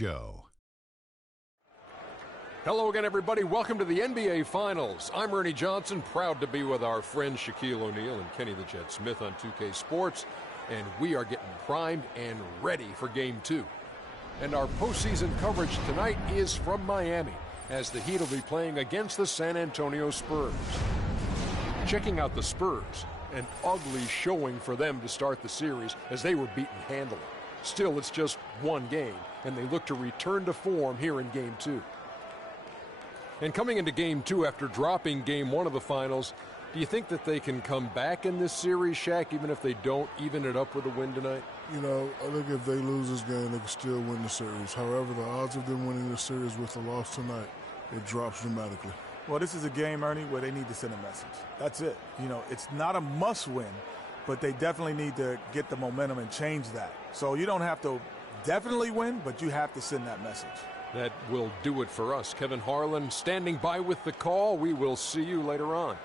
Show. Hello again, everybody. Welcome to the NBA Finals. I'm Ernie Johnson, proud to be with our friends Shaquille O'Neal and Kenny the Jet Smith on 2K Sports, and we are getting primed and ready for Game 2. And our postseason coverage tonight is from Miami, as the Heat will be playing against the San Antonio Spurs. Checking out the Spurs, an ugly showing for them to start the series as they were beaten handily. Still, it's just one game, and they look to return to form here in Game 2. And coming into Game 2 after dropping Game 1 of the Finals, do you think that they can come back in this series, Shaq, even if they don't even it up with a win tonight? You know, I think if they lose this game, they can still win the series. However, the odds of them winning the series with a loss tonight, it drops dramatically. Well, this is a game, Ernie, where they need to send a message. That's it. You know, it's not a must-win, but they definitely need to get the momentum and change that. So you don't have to definitely win, but you have to send that message. That will do it for us. Kevin Harlan standing by with the call. We will see you later on.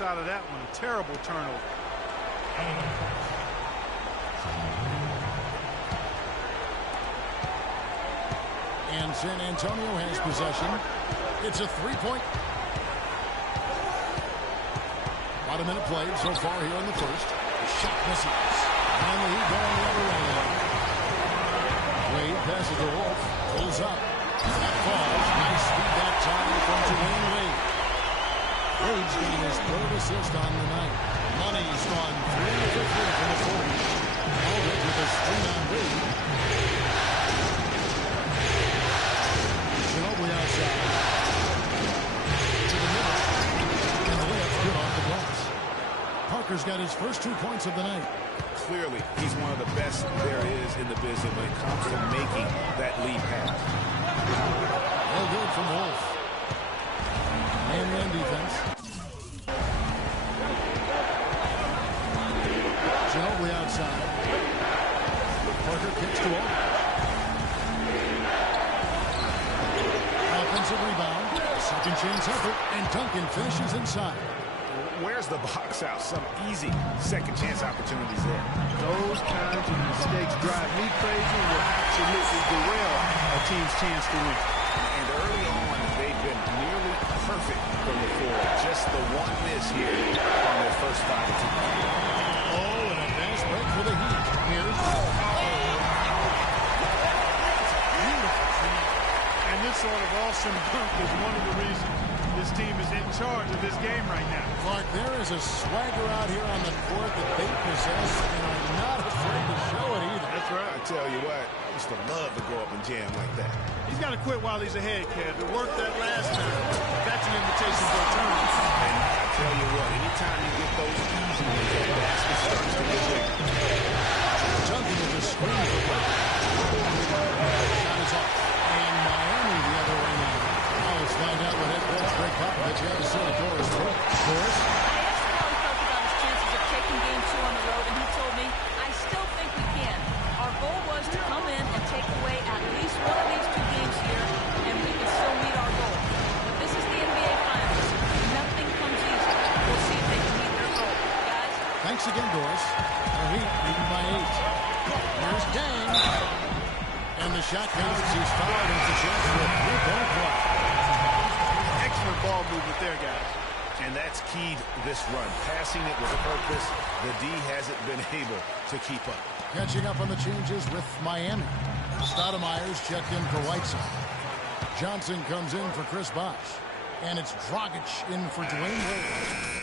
Out of that one, a terrible turnover. And San Antonio has possession. It's a three-point. About a minute played so far here in the first. The shot misses. And the Heat going the other way. Wade passes to Wolf. Pulls up. That falls. Nice feed that time from Dwayne Wade. Wade's getting his third assist on the night. Money's gone 3 for 3 from the 40. Aldridge with a screen on Wade. Ginobili outside. To the middle. And the layup's good off the glass. Parker's got his first 2 points of the night. Clearly, he's one of the best there is in the business when it comes to making that lead pass. Well good from Wolf. Man-man defense. Ginobili outside. Parker kicks to Wolf. Offensive rebound. Second chance effort. And Duncan finishes inside. Where's the box out? Some easy second chance opportunities there. Those kinds of mistakes drive me crazy and will absolutely derail a team's chance to win. And early on, they've been nearly perfect from the floor. Just the one miss here on their first 5 attempts. Oh, and a fast break for the Heat. Here's and this sort of awesome dunk is one of the reasons this team is in charge of this game right now. Clark, there is a swagger out here on the court that they possess and are not afraid to show it either. That's right. I tell you what, I used to love to go up and jam like that. He's got to quit while he's ahead, Kev. It worked that last time. That's an invitation for a turn. And I tell you what, anytime you get those easy ones, that basket starts to get bigger. Duncan with a screen for Parker. the shot counts. He's fouled. It's a chance for a three-point play. Excellent ball movement there, guys. And that's keyed this run. Passing it with purpose. The D hasn't been able to keep up. Catching up on the changes with Miami. Stoudemire's checked in for Whiteside. Johnson comes in for Chris Bosh. And it's Dragic in for Dwayne Wade.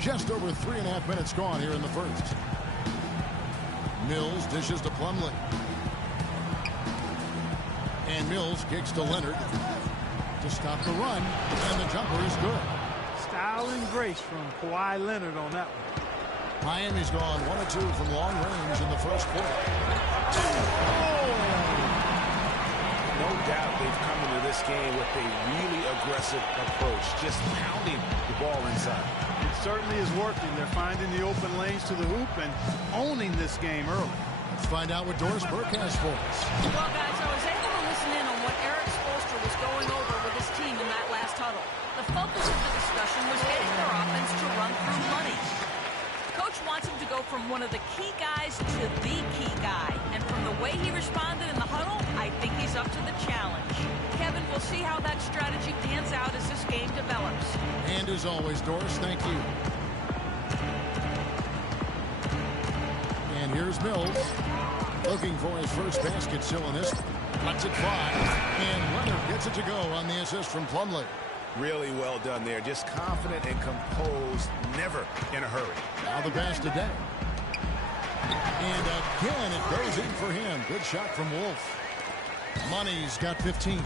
Just over 3.5 minutes gone here in the first. Mills dishes to Plumlee. And Mills kicks to Leonard to stop the run. And the jumper is good. Style and grace from Kawhi Leonard on that one. Miami's gone 1 of 2 from long range in the first quarter. No doubt they've come into this game with a really aggressive approach, just pounding the ball inside. It certainly is working. They're finding the open lanes to the hoop and owning this game early. Let's find out what Doris Burke has for us. Well, guys, I was able to listen in on what Eric Spoelstra was going over with his team in that last huddle. The focus of the discussion was getting their offense to run through money. Coach wants him to go from one of the key guys to the key guy. And from the way he responded in the huddle, I think he's up to the challenge. Kevin, we'll see how that strategy pans out as this game develops. And as always, Doris, thank you. And here's Mills. Looking for his first basket still in this one. Cuts it 5. And Leonard gets it to go on the assist from Plumlee. Really well done there. Just confident and composed, never in a hurry. Now the pass to Day. And again, it goes in for him. Good shot from Wolf. Money's got 15.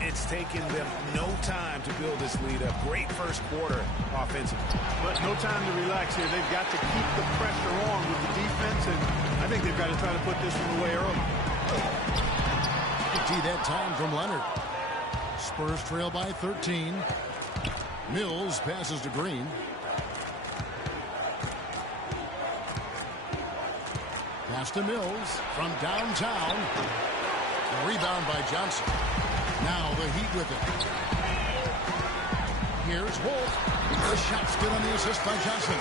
It's taken them no time to build this lead up. Great first quarter offensively. But no time to relax here. They've got to keep the pressure on with the defense, and I think they've got to try to put this one away early. See that time from Leonard. Spurs trail by 13. Mills passes to Green. Pass to Mills from downtown. A rebound by Johnson. Now the Heat with it. Here's Wolf. The shot's good on the assist by Johnson.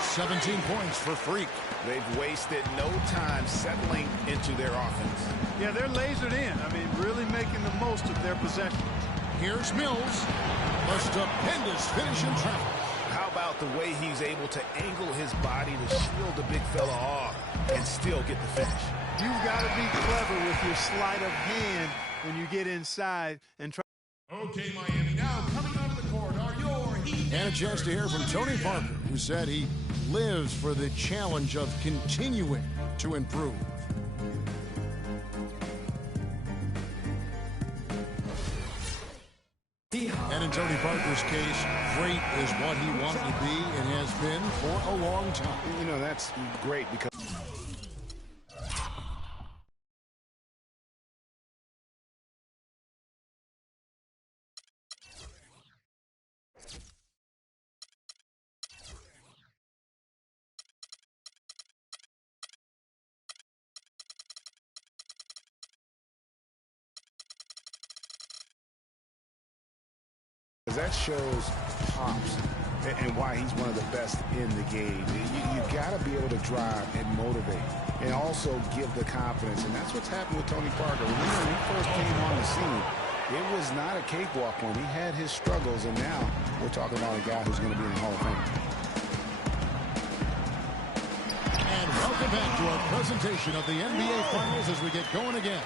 17 points for Freak. They've wasted no time settling into their offense. Yeah, they're lasered in. I mean, really making the most of their possession. Here's Mills. A stupendous finish in traffic. How about the way he's able to angle his body to shield the big fella off and still get the finish? You've got to be clever with your sleight of hand when you get inside and try. Okay, Miami, now coming out of the court are your Heat. And a chance to hear from Tony Parker, who said he lives for the challenge of continuing to improve. And in Tony Parker's case, great is what he wanted to be and has been for a long time. You know, that's great because that shows Pops and why he's one of the best in the game. You got to be able to drive and motivate and also give the confidence. And that's what's happened with Tony Parker. Remember, when he first came on the scene, it was not a cakewalk when he had his struggles. And now we're talking about a guy who's going to be in the Hall of Fame. And welcome back to our presentation of the NBA Finals as we get going again.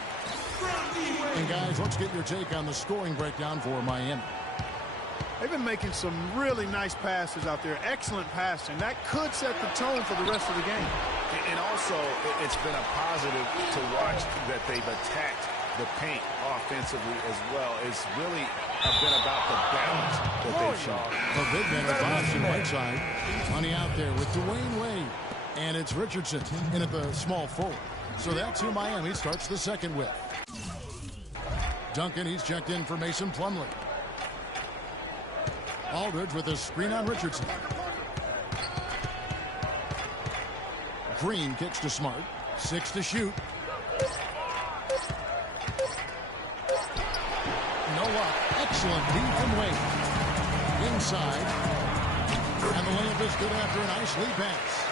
And guys, let's get your take on the scoring breakdown for Miami. They've been making some really nice passes out there. Excellent passing. That could set the tone for the rest of the game. And also, it's been a positive to watch that they've attacked the paint offensively as well. It's really been about the balance that they've shown. The big men are Bosh and Whiteside. Money out there with Dwayne Wade. And it's Richardson in at the small forward. So that's who Miami starts the second with. Duncan, he's checked in for Mason Plumlee. Aldridge with a screen on Richardson. Green kicks to Smart. 6 to shoot. No luck. Excellent deep from Wade. Inside. And the layup is good after a nice lead pass.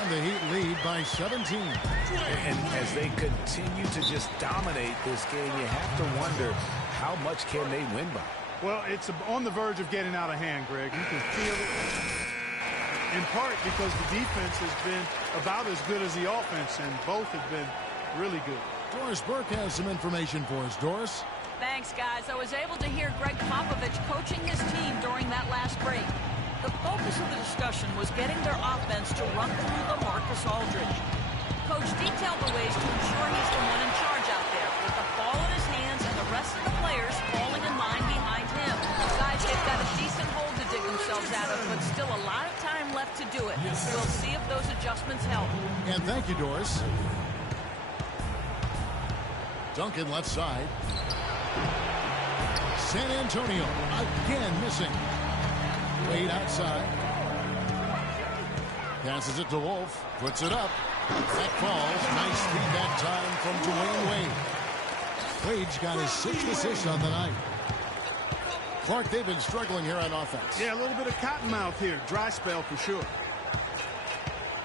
And the Heat lead by 17. And as they continue to just dominate this game, you have to wonder how much can they win by. Well, it's on the verge of getting out of hand, Greg. You can feel it, in part because the defense has been about as good as the offense, and both have been really good. Doris Burke has some information for us. Doris? Thanks, guys. I was able to hear Greg Popovich coaching his team during that last break. The focus of the discussion was getting their offense to run through LaMarcus Aldridge. Coach detailed the ways to ensure he's the one in charge out there, with the ball in his hands and the rest of the players falling in line behind him. Guys, they've got a decent hole to dig themselves out of, but still a lot of time left to do it. We'll see if those adjustments help. And thank you, Doris. Duncan left side. San Antonio again missing. Wade outside. Passes it to Wolf. Puts it up. That falls. Nice feed that time from Dwayne Wade. Wade's got his 6th assist on the night. Clark, they've been struggling here on offense. Yeah, a little bit of cottonmouth here. Dry spell for sure.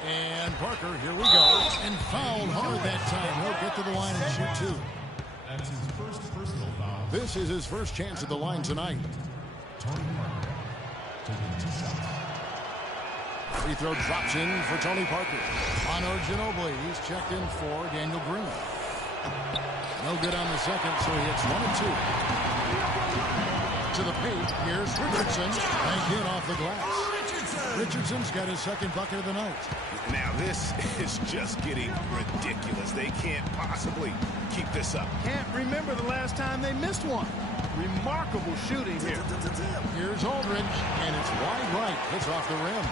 And Parker, here we go. And fouled hard that time. He'll get to the line and shoot 2. That's his first personal foul. This is his first chance at the line tonight. Tony Parker taking 2 shots. Free throw drops in for Tony Parker. Ono Ginobili, he's checked in for Daniel Green. No good on the second, so he hits 1 and 2. To the paint, here's Richardson. Banked in off the glass. Richardson's got his 2nd bucket of the night. Now this is just getting ridiculous. They can't possibly keep this up. Can't remember the last time they missed one. Remarkable shooting here. Here's Aldridge, and it's wide right. Hits off the rim.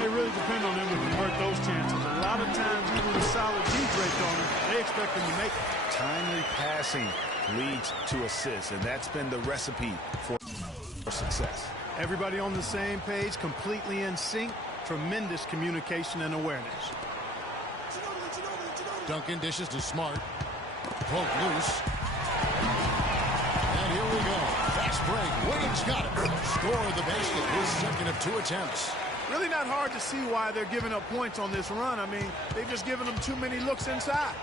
They really depend on them to convert those chances. A lot of times, even with a solid D draped on them, they expect them to make it. Timely passing leads to assists, and that's been the recipe for success. Everybody on the same page, completely in sync. Tremendous communication and awareness. Duncan dishes to Smart. Poke loose. And here we go. Fast break. Wade's got it. Scored the basket. His 2nd of 2 attempts. Really not hard to see why they're giving up points on this run. I mean, they've just given them too many looks inside.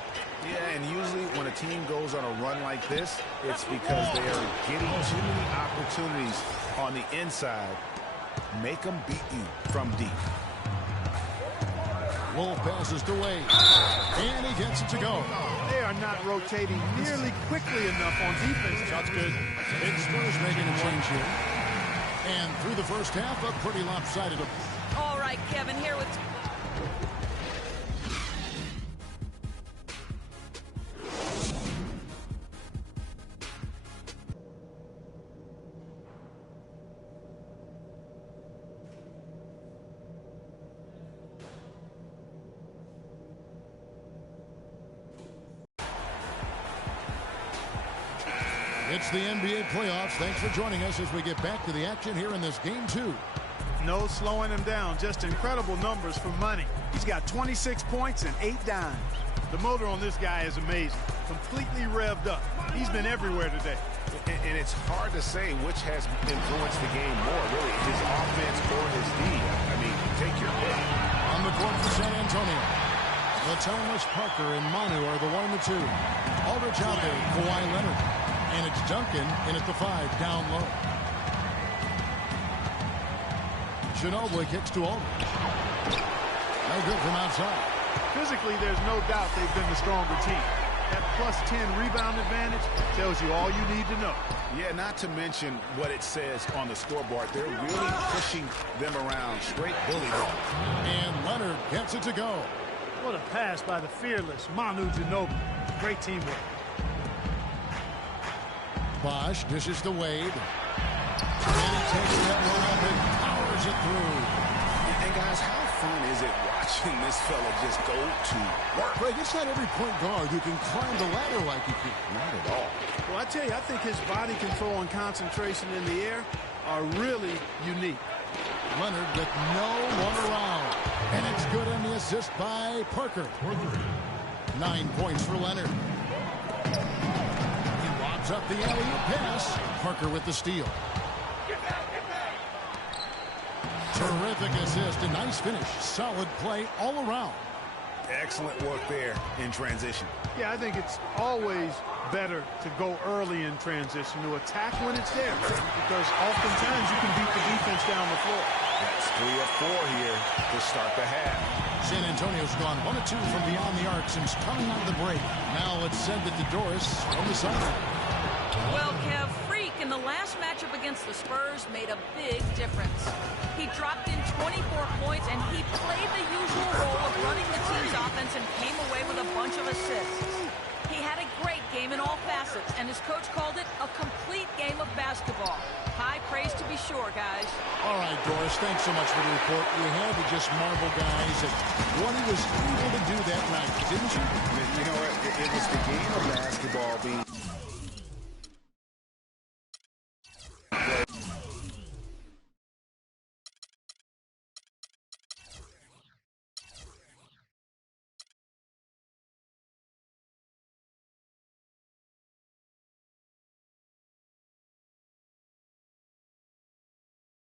Yeah, and usually when a team goes on a run like this, it's because they are getting too many opportunities on the inside. Make them beat you from deep. Wolf passes to Wade. And he gets it to go. They are not rotating nearly quickly enough on defense. That's good. Big Spurs making a change here. And through the first half, a pretty lopsided. All right, Kevin, here with... It's the NBA playoffs. Thanks for joining us as we get back to the action here in this game 2. No slowing him down. Just incredible numbers for money. He's got 26 points and 8 dimes. The motor on this guy is amazing. Completely revved up. He's been everywhere today. And it's hard to say which has influenced the game more, really, his offense or his D. I mean, take your pick. On the court for San Antonio. Latavius Parker and Manu are the 1 and the 2. Aldridge out there, Kawhi Leonard. And it's Duncan in at the 5, down low. Ginobili kicks to Aldridge. No good from outside. Physically, there's no doubt they've been the stronger team. That plus 10 rebound advantage tells you all you need to know. Yeah, not to mention what it says on the scoreboard. They're really pushing them around. Straight bully ball. And Leonard gets it to go. What a pass by the fearless Manu Ginobili. Great teamwork. Bosch dishes to Wade. And he takes that one up and powers it through. And guys, how fun is it watching this fella just go to work? Greg, it's not every point guard who can climb the ladder like he can. Not at all. Well, I tell you, I think his body control and concentration in the air are really unique. Leonard with no one around. And it's good on the assist by Parker. 9 points for Leonard. He lobs up the alley-oop pass. Parker with the steal. Terrific assist, a nice finish. Solid play all around. Excellent work there in transition. Yeah, I think it's always better to go early in transition, to attack when it's there, because oftentimes you can beat the defense down the floor. That's 3 of 4 here to start the half. San Antonio's gone 1 of 2 from beyond the arc since coming out of the break. Now it's sent it to Doris on the sideline. Well, Kev, Freak in the last matchup against the Spurs made a big difference. He dropped in 24 points, and he played the usual role of running the team's offense and came away with a bunch of assists. He had a great game in all facets, and his coach called it a complete game of basketball. High praise to be sure, guys. All right, Doris, thanks so much for the report. You had to just marvel, guys, at what he was able to do that night, didn't you? You know, it was the game of basketball being